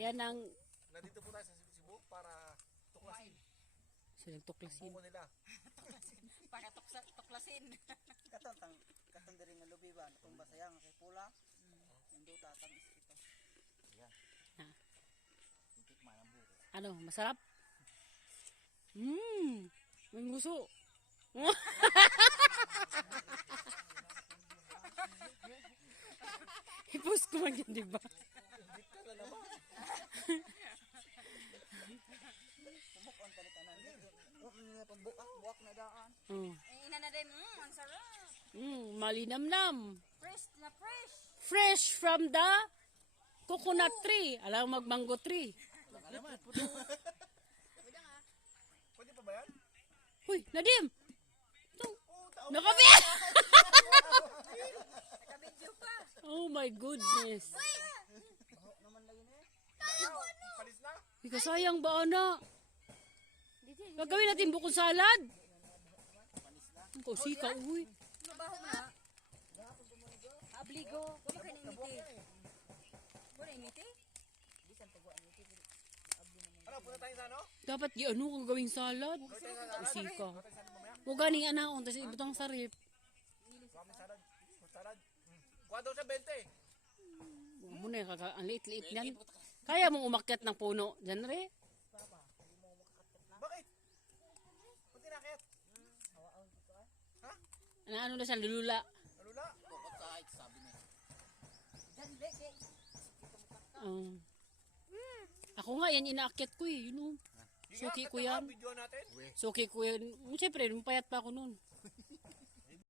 Yan ang Nandito po tayo sa Cebu para tuklasin silang tuklasin. buko nila. Para tuklasin. Katong diri nga lubi ba natong basayang kay pula. Yung duta tamis ito. Ha. Tikman ang buko. Ano, masarap? May nguso. I-post ko man yun, diba? Pumukon tali tanan. Nga pambuak na daan. Oh. Ina na din, ang sarap. Malinamnam. Fresh na fresh. Fresh from the coconut tree. Alam mo, mag-mango tree. Pwede pa ba yan? Huy, Nadim! Ito. Oh, Nakabi! Nakabidyo pa. Oh my goodness. Naman lagi na. Palis na? Ika sayang ba, ana? Gagawin natin bukong salad. Ang kausika, uy. Mabaho na. Abligo. Wala kayo naimiti. Wala naimiti? Ano, punta tayo sa ano? Dapat ano kung gawing salad. Kausika. Huwag ganing anaon, tapos ibutang sarip. Ramen salad. Salad. Kuha daw siya 20. Huwag mo na, ang liit-liit yan. Kaya mong umakyat ng puno. Diyan, re? Bakit? Ba't tinakit? Ha? Ano na siya, lulula. Alula? Ako nga, yan inaakyat ko eh. Suki ko yan. Video natin. Suki ko yan. Siyempre, payat pa ako nun.